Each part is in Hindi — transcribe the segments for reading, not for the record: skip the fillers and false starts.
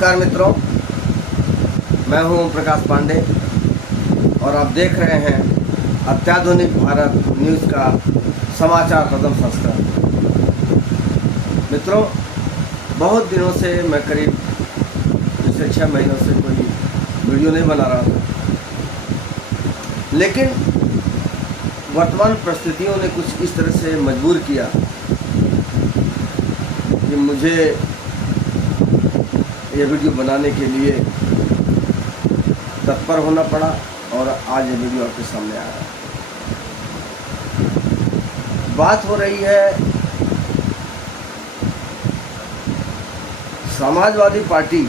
नमस्कार मित्रों, मैं हूं प्रकाश पांडे और आप देख रहे हैं अत्याधुनिक भारत न्यूज़ का समाचार प्रथम संस्करण। मित्रों, बहुत दिनों से मैं करीब पिछले 6 महीनों से कोई वीडियो नहीं बना रहा था, लेकिन वर्तमान परिस्थितियों ने कुछ इस तरह से मजबूर किया कि मुझे ये वीडियो बनाने के लिए तत्पर होना पड़ा और आज ये वीडियो आपके सामने आ रहा है। बात हो रही है समाजवादी पार्टी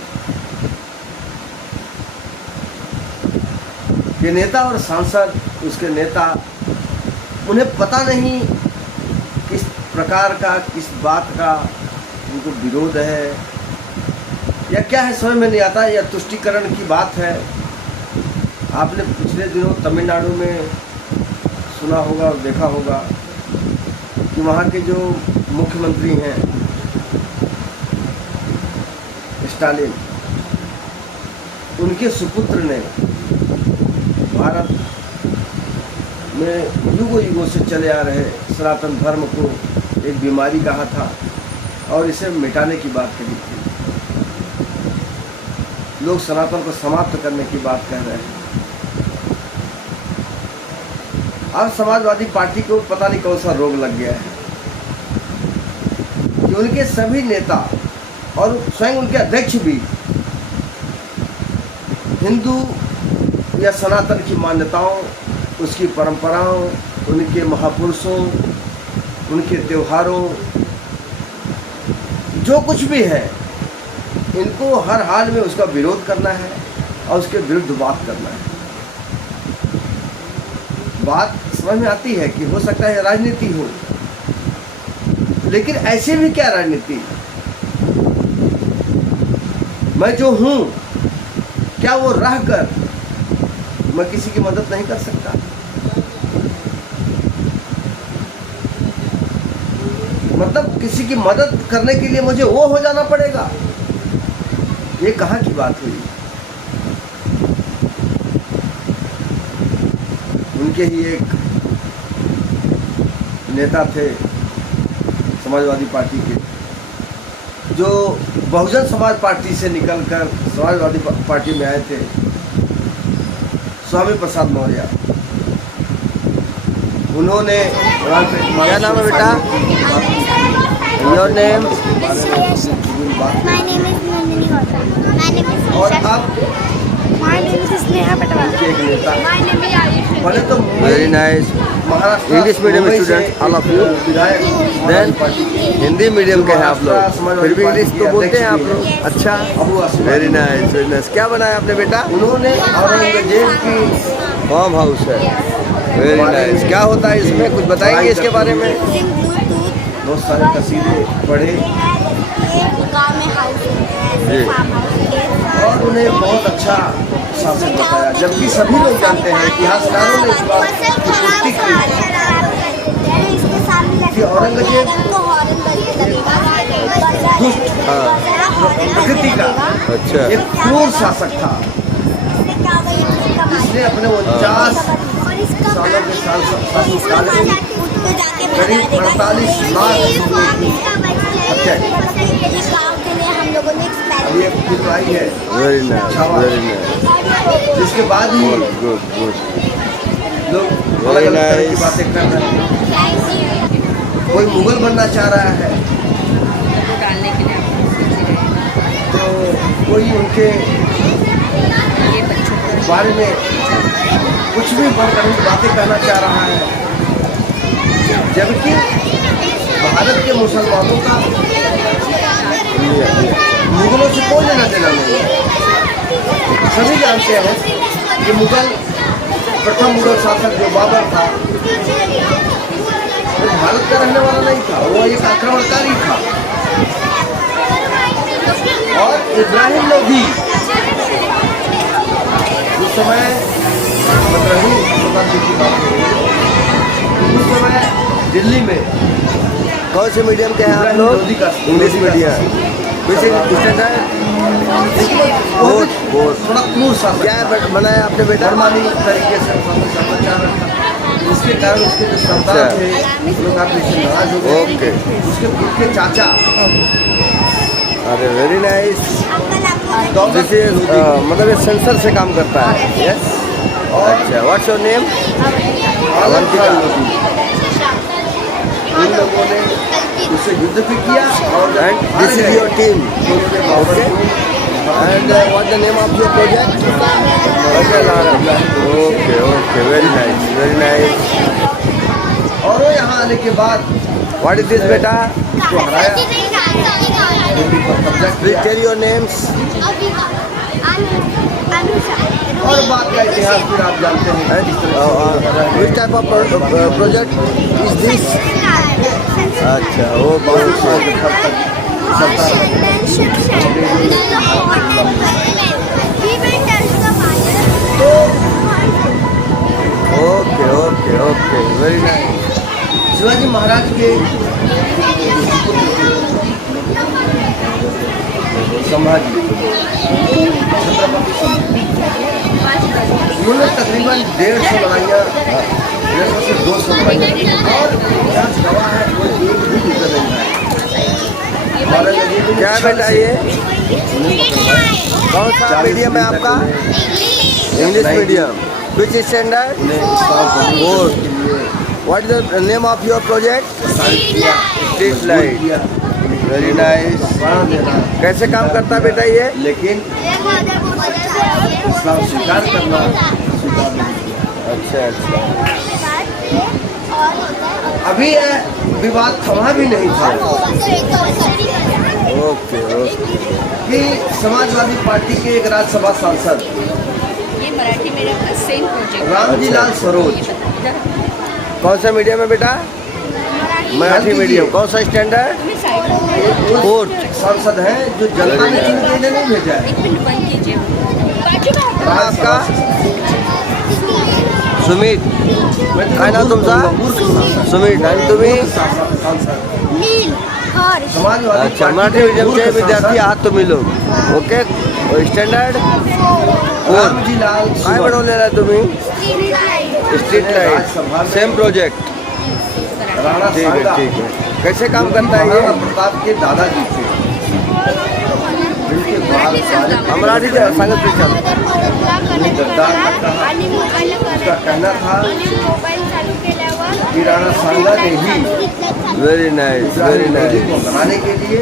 के नेता और सांसद, उसके नेता, उन्हें पता नहीं किस प्रकार का, किस बात का उनको विरोध है या क्या है, समझ में नहीं आता। या तुष्टीकरण की बात है। आपने पिछले दिनों तमिलनाडु में सुना होगा और देखा होगा कि वहाँ के जो मुख्यमंत्री हैं स्टालिन, उनके सुपुत्र ने भारत में युगों से चले आ रहे सनातन धर्म को एक बीमारी कहा था और इसे मिटाने की बात कही थी। लोग सनातन को समाप्त करने की बात कह रहे हैं। अब समाजवादी पार्टी को पता नहीं कौन सा रोग लग गया है कि उनके सभी नेता और स्वयं उनके अध्यक्ष भी हिंदू या सनातन की मान्यताओं, उसकी परंपराओं, उनके महापुरुषों, उनके त्योहारों, जो कुछ भी है, इनको हर हाल में उसका विरोध करना है और उसके विरुद्ध बात करना है। बात समझ में आती है कि हो सकता है राजनीति हो, लेकिन ऐसे भी क्या राजनीति? मैं जो हूं, क्या वो रह कर मैं किसी की मदद नहीं कर सकता? मतलब किसी की मदद करने के लिए मुझे वो हो जाना पड़ेगा? ये कहाँ की बात हुई? उनके ही एक नेता थे समाजवादी पार्टी के, जो बहुजन समाज पार्टी से निकलकर समाजवादी पार्टी में आए थे, स्वामी प्रसाद मौर्य। उन्होंने क्या नाम है बेटा? Your name? और अब पहले तो very nice English medium student all of you, then Hindi medium के हैं आप लोग, फिर भी इंग्लिश तो बोलते हैं आप लोग। अच्छा, वेरी नाइस वेरी नाइस। क्या बनाया आपने बेटा? उन्होंने औरंगजेब की फार्म हाउस है। Very nice. क्या होता है इसमें, कुछ बताएंगे इसके बारे में? बहुत सारे कसीदे पढ़े और उन्हें बहुत अच्छा शासन बताया, जबकि सभी लोग जानते हैं, इतिहासकारों ने इस बात की पुष्टि की कि औरंगजेब दुष्ट प्रकृति का एक क्रूर शासक था, जिसने अपने 49 सालों के शासनकाल में करीब 48 लाख हत्या की। ये फिल्म आई है, वेरी नाइस वेरी नाइस, जिसके बाद ही लोग अलग अलग तरह की बातें कर रहे हैं। कोई मुगल बनना चाह रहा है तो कोई उनके बारे में कुछ भी बढ़कर बातें करना चाह रहा है, जबकि भारत के मुसलमानों का मुगलों से कोई लेना देना नहीं। सभी जानते हैं कि प्रथम मुगल शासक जो बाबर था, वो भारत का रहने वाला नहीं था, वो एक आक्रमणकारी था। और इब्राहिम लोधी उस समय 15वीं शताब्दी की बात है, उस समय दिल्ली में कौन से मीडियम के हैं आप लोग? English medium. विच स्टैंडर्ड? बहुत बहुत थोड़ा क्रूर शासन क्या बनाया आपने बेटा? बर्मानी तरीके से समाचार रखा, जिसके कारण उसके जो सरदार अच्छा। थे लोग काफी इससे नाराज हो गए। ओके। उसके खुद के चाचा अरे very nice. Daulat this is मतलब ये सेंसर से काम करता है। यस। अच्छा, what's your name? Avantika Lodhi, इन लोगों ने उससे युद्ध भी किया और and this is your team. उन्होंने बाबर ओके। को and what the name of your project? Okay okay, very nice very nice. और वो यहाँ आने के बाद व्हाट इज दिस बेटा? उसको हराया, दिल्ली पर कब्जा प्लीज किया। Tell your names. और बात का इतिहास फिर आप जानते हैं किस तरह से which type of project is this? अच्छा, वो बहुत okay okay okay, very nice. Shivaji Maharaj के संभाजी उन्होंने तकरीबन 150 लड़ाइयाँ 150 से 200 लड़ाइयाँ की और इतिहास गवाह है कोई एक भी निकल नहीं है। हमारा नजीब ने क्या छल बेटा से ये? उन्हें पकड़वाया। कौन सा 40 मीडियम है आपका? English medium. विच स्टैंडर्ड? उन्हें इस्लाम कबूल Fourth. करने के लिए what is the name of your project? साबित किया, स्ट्रीट मजबूर लाइट। किया, वेरी नाइस। प्राण देना। कैसे काम करता है बेटा ये? लेकिन इस्लाम स्वीकार करना स्वीकार नहीं किया। अच्छा अच्छा। अभी यह विवाद थमा भी नहीं था ओके ओके। कि समाजवादी पार्टी के एक राज्यसभा सांसद ये मराठी मेरा सेम प्रोजेक्ट रामजी लाल सरोज कौन सा मीडियम है बेटा? मराठी मीडियम। कौन सा स्टैंडर्ड? फोर्थ। सांसद हैं जो जनता ने चुन के इन्हें नहीं भेजा है। एक मिनट बंद कीजिए आपका सुमित काय नाव तुमचा? सुमित आणि तुम्ही? सांसद नील हर्ष समाजवादी अच्छा, पार्टी मराठी के मीडियमचे पूर्व विद्यार्थी सांसद आहात तुम्ही लोक. ओके. स्टँडर्ड रामजी लाल काय सुमन बनवलेलं आहे तुम्ही? Street light. Same project. Rana ठीक है सांगा ठीक है. कैसे काम करता है महाराणा ये? प्रताप के दादाजी थे जिनके बाद सारे मराठी सांगत विचार. गद्दार का कहा उसका कहना था कि राणा सांगा ने ही very nice very Ibrahim Lodhi को नाइस. हराने के लिए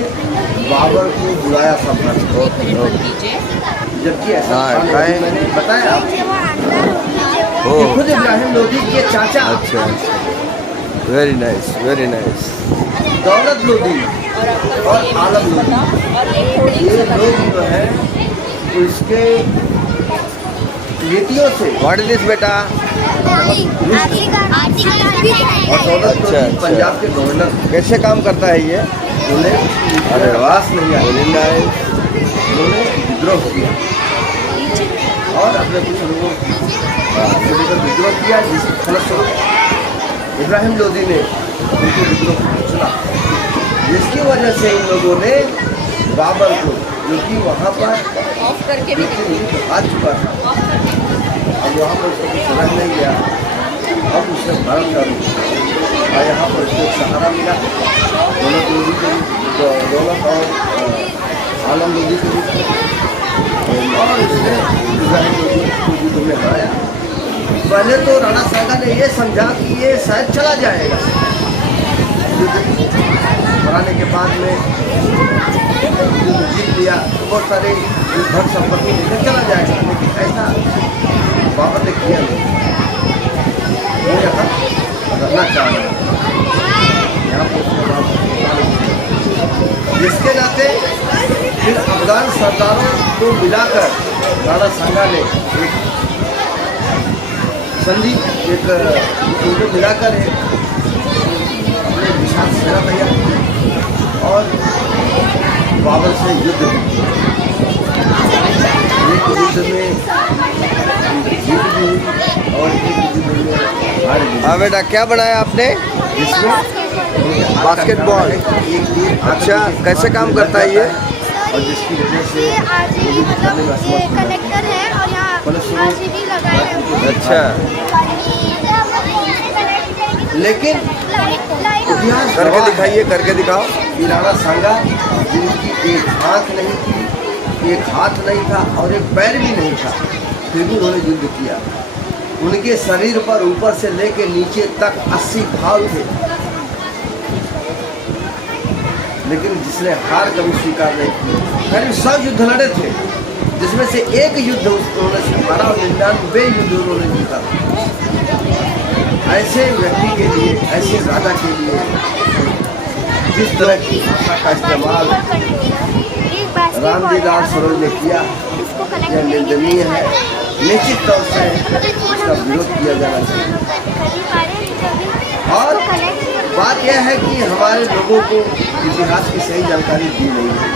बाबर को बुलाया था एक मिनट बंद कीजिए जबकि ऐसा हाँ, था नहीं। काय? मैंने बताया हो. कि खुद इब्राहिम लोधी के चाचा अच्छा. Very nice very nice. दौलत लोधी और आलम लोधी और ये थोड़ी ये लोग जो है वो इसके नीतियों से व्हाट इज दिस बेटा? और दौलत अच्छा, लोधी अच्छा. पंजाब के गवर्नर कैसे काम करता है ये? उन्हें अरे विश्वास नहीं आया व्हेरी नाइस. उन्होंने विद्रोह किया और अपने कुछ लोगों से लेकर विद्रोह किया जिसके फलस्वरूप इब्राहिम लोधी ने उनको विद्रोह चला जिसकी वजह से इन लोगों ने बाबर को जो कि वहाँ पर ऑफ करके भी देखते नहीं तो आ चुका था अब वहाँ पर उसको कुछ समझ नहीं गया अब उसने भारत का रूप और यहाँ पर उसको एक सहारा मिला दौलत लोधी को दौलत और आलम लोधी को और उसने इब्राहिम लोधी को युद्ध में हराया। पहले तो राणा सांगा ने ये समझा कि ये शायद चला जाएगा हराने के बाद में युद्ध जीत लिया बहुत सारे धन संपत्ति लेकर चला जाएगा लेकिन ऐसा बाबर ने किया नहीं वो यहाँ रहना चाह रहे हैं यहाँ पर उसके बाद जिसके नाते फिर अफगान सरदारों को मिलाकर राणा सांगा ने एक संधि एक उनको मिलाकर एक अपने विशाल सेना तैयार की और बाबर से युद्ध किया एक युद्ध में जीत भी हुई और एक युद्ध में हार भी हाँ बेटा, क्या बनाया आपने? जिसमें बास्केटबॉल. एक तीर अच्छा, कैसे काम करता है ये? और जिसकी वजह से ये आरजीबी मतलब ये कनेक्टर है और यहाँ आरजीबी लगाए हैं। अच्छा, लेकिन इतिहास करके गवाह है दिखाइए, करके दिखाओ। कि राणा सांगा जिनकी एक आंख नहीं थी, एक हाथ नहीं था और एक पैर भी नहीं था, फिर भी उन्होंने युद्ध किया। उनके शरीर पर ऊपर से लेके नीचे तक 80 घाव थे, लेकिन जिसने हार कभी स्वीकार नहीं की। करीब 100 युद्ध लड़े थे, जिसमें से एक युद्ध उन्होंने स्वीकारा और 99 युद्ध उन्होंने जीता। ऐसे व्यक्ति के लिए, ऐसे राजा के लिए जिस तरह की भाषा का इस्तेमाल रामजी लाल सरोज ने किया, यह निंदनीय है। निश्चित तौर से इसका विरोध किया जाना चाहिए। और बात यह है कि हमारे लोगों को इतिहास की सही जानकारी दी नहीं है।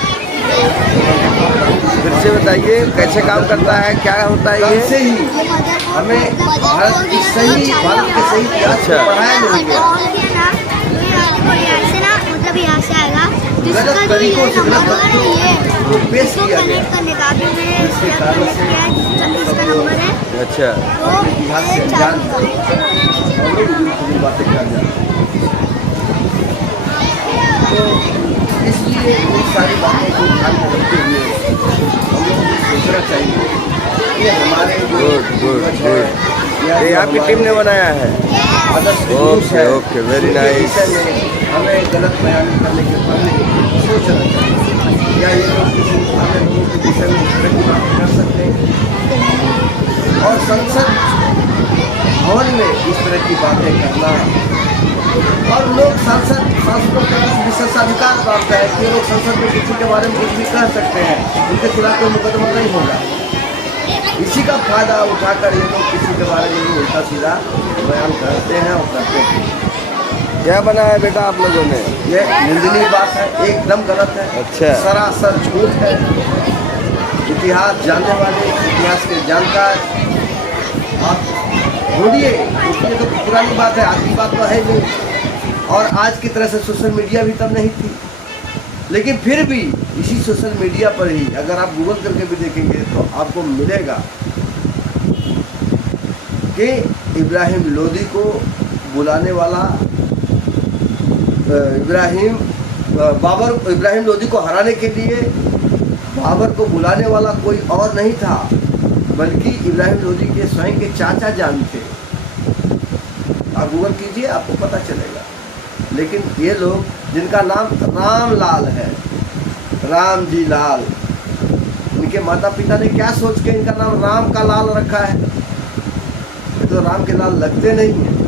फिर से बताइए कैसे काम करता है, क्या होता है तब ये? से ही हमें भारत के सही इतिहास को पढ़ाया नहीं गया। मतलब यहाँ से आएगा गलत तरीकों से गलत तथ्यों को पेश किया गया, कनेक्ट करने का भी मैंने इसके कारण से इसका नंबर है अच्छा, अपने इतिहास से अनजान और लोग जुड़ी बातें कर जाते हैं। तो इसलिए इन सारी बातों को ध्यान में रखते हुए हम लोग को सोचना चाहिए कि हमारे जो गुड गुड पूर्वज हैं गुड। या ये जो आपकी हमारे टीम ने बनाया है? आदर्श ओके, पुरुष है, ओके, very उनके nice। विषय में हमें गलत बयान करने के पहले सोचना चाहिए, या ये लोग किसी अन्य लोगों के विषय में इस तरह की बात कर सकते हैं। और संसद भवन में इस तरह की बातें करना, और लोग सांसदों के पास विशेषाधिकार प्राप्त है कि लोग संसद में किसी के बारे में कुछ भी कह सकते हैं, उनके खिलाफ कोई मुकदमा नहीं होगा। इसी का फायदा उठाकर ये लोग किसी के बारे में उल्टा सीधा बयान करते हैं और करते हैं। क्या बना है बेटा आप लोगों ने? ये निंदनीय बात है, एकदम गलत है, अच्छा। सरासर झूठ है। इतिहास जानने वाले, इतिहास के जानकार आप ढूंढिए, उसमें तो पुरानी बात है, आज की बात तो है नहीं। और आज की तरह से सोशल मीडिया भी तब नहीं थी, लेकिन फिर भी इसी सोशल मीडिया पर ही अगर आप गूगल करके भी देखेंगे तो आपको मिलेगा कि इब्राहिम लोदी को बुलाने वाला इब्राहिम लोदी को हराने के लिए बाबर को बुलाने वाला कोई और नहीं था, बल्कि इब्राहिम लोदी के स्वयं के चाचा जान थे। आप गूगल कीजिए, आपको पता चलेगा। लेकिन ये लोग जिनका नाम राम लाल है, राम जी लाल, इनके माता पिता ने क्या सोच के इनका नाम राम का लाल रखा है? ये तो राम के लाल लगते नहीं हैं।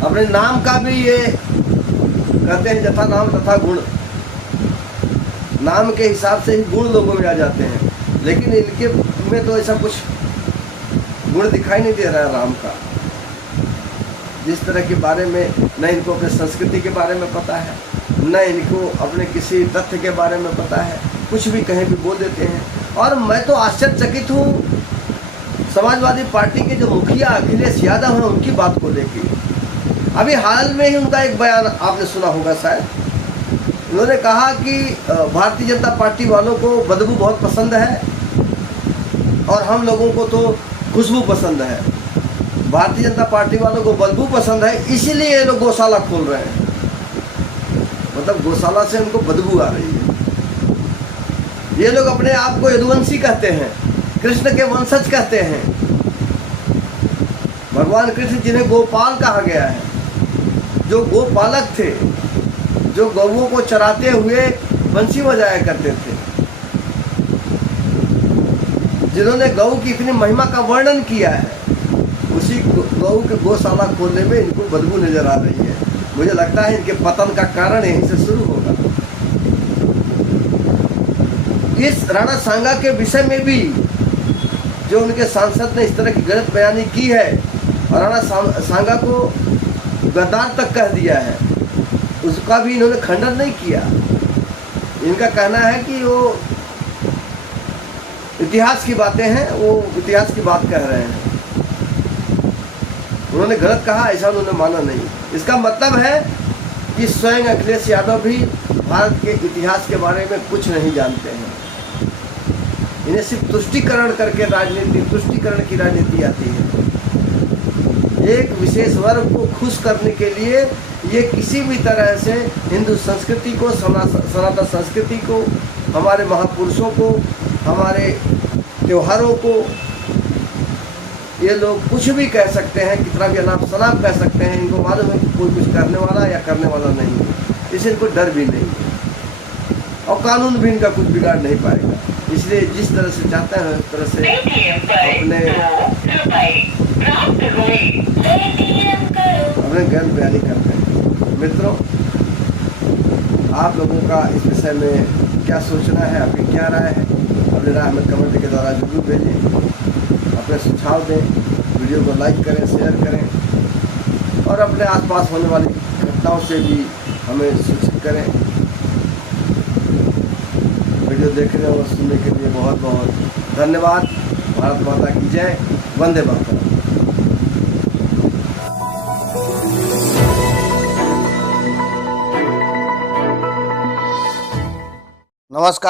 अपने नाम का भी ये कहते हैं जथा नाम तथा गुण, नाम के हिसाब से ही गुण लोगों में आ जाते हैं, लेकिन इनके में तो ऐसा कुछ गुण दिखाई नहीं दे रहा है राम का। जिस तरह के बारे में न इनको अपने संस्कृति के बारे में पता है, न इनको अपने किसी तथ्य के बारे में पता है, कुछ भी कहीं भी बोल देते हैं। और मैं तो आश्चर्यचकित हूँ समाजवादी पार्टी के जो मुखिया अखिलेश यादव हैं उनकी बात को लेकर। अभी हाल में ही उनका एक बयान आपने सुना होगा शायद, उन्होंने कहा कि भारतीय जनता पार्टी वालों को बदबू बहुत पसंद है और हम लोगों को तो खुशबू पसंद है। भारतीय जनता पार्टी वालों को बदबू पसंद है, इसीलिए ये लोग गौशाला खोल रहे हैं। मतलब गौशाला से उनको बदबू आ रही है। ये लोग अपने आप को यदुवंशी कहते हैं, कृष्ण के वंशज कहते हैं। भगवान कृष्ण जिन्हें गोपाल कहा गया है, जो गोपालक थे, जो गौओं को चराते हुए बंसी बजाया करते थे, जिन्होंने गौ की इतनी महिमा का वर्णन किया है, उसी गौ के गौशाला खोलने में इनको बदबू नजर आ रही है। मुझे लगता है इनके पतन का कारण यहीं से शुरू होगा। इस राणा सांगा के विषय में भी जो उनके सांसद ने इस तरह की गलत बयानी की है और राणा सांगा को गद्दार तक कह दिया है, उसका भी इन्होंने खंडन नहीं किया। इनका कहना है कि वो इतिहास की बातें हैं, वो इतिहास की बात कह रहे हैं। उन्होंने गलत कहा ऐसा उन्होंने माना नहीं। इसका मतलब है कि स्वयं अखिलेश यादव भी भारत के इतिहास के बारे में कुछ नहीं जानते हैं। इन्हें सिर्फ तुष्टीकरण करके तुष्टीकरण की राजनीति आती है। एक विशेष वर्ग को खुश करने के लिए ये किसी भी तरह से हिंदू संस्कृति को, सनातन संस्कृति को, हमारे महापुरुषों को, हमारे त्योहारों को, ये लोग कुछ भी कह सकते हैं, कितना भी अनाप शनाप कह सकते हैं। इनको मालूम है कि कोई कुछ करने वाला या करने वाला नहीं है, इससे इनको डर भी नहीं है और कानून भी इनका कुछ बिगाड़ नहीं पाएगा। इसलिए जिस तरह से चाहते हैं उस तरह से अपने ज्ञान बयानी करते हैं। मित्रों, आप लोगों का इस विषय में क्या सोचना है, आपकी क्या राय है, अपने राय हमें कमेंट के द्वारा जरूर भेजें, अपने सुझाव दें, वीडियो को लाइक करें, शेयर करें और अपने आसपास होने वाली घटनाओं से भी हमें सूचित करें। वीडियो देखने और सुनने के लिए बहुत बहुत धन्यवाद। भारत माता की जय। वंदे मातरम। नमस्कार।